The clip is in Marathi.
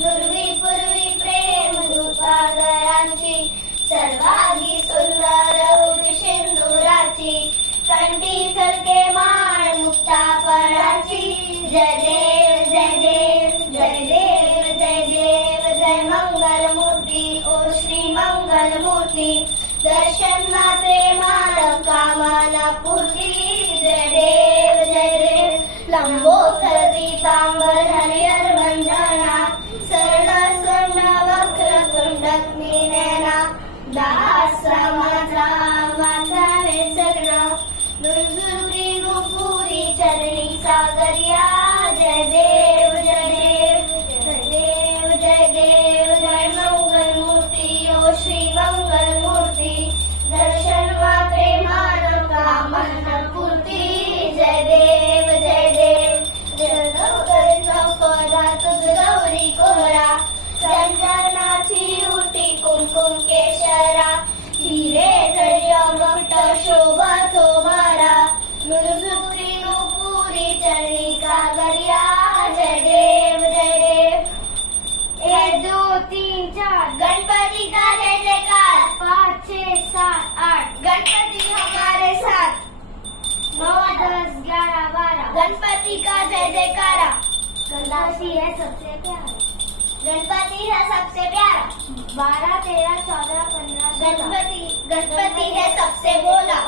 नुरवी पूर्वी प्रेम दूतागरांची सर्वांगी सुंदर होती सिंदुराची कंठी सलके माळ मुक्तापणाची जय देव जय देव जय देव जय देव जय मंगल मूर्ती ओ श्री मंगल मूर्ती दर्शन मात्रे मान कामना पूर्ती जय देव लंबोदर पीतांबर हरिहर वंदना सरळ स्वर्ण वक्र कुंडली नैना दास माझा माझा सगळा नुरवी नुपुरी चरणी सागरिया जय देव जय देव जय देव जय देव जय मंगल मूर्ती ओ श्री मंगल मूर्ती दर्शन मात्रे मान कामना पूर्ती जय देव जय देव जय गौरी कोहरा चंदनाची उटी कुमकुम केशरा हिरे जडिया मठ शोभा मारा नुरवी नुपुरी चरणी सागरिया जय देव जय देव 1 2 3 4 गणपति का जय जयकार 5 6 7 8 गणपति हमारे साथ 9 10 11 12 गणपति का जय जयकारा गणपति है सबसे प्यारा गणपति है सबसे प्यारा 12 13 14 15 गणपति है सबसे बोला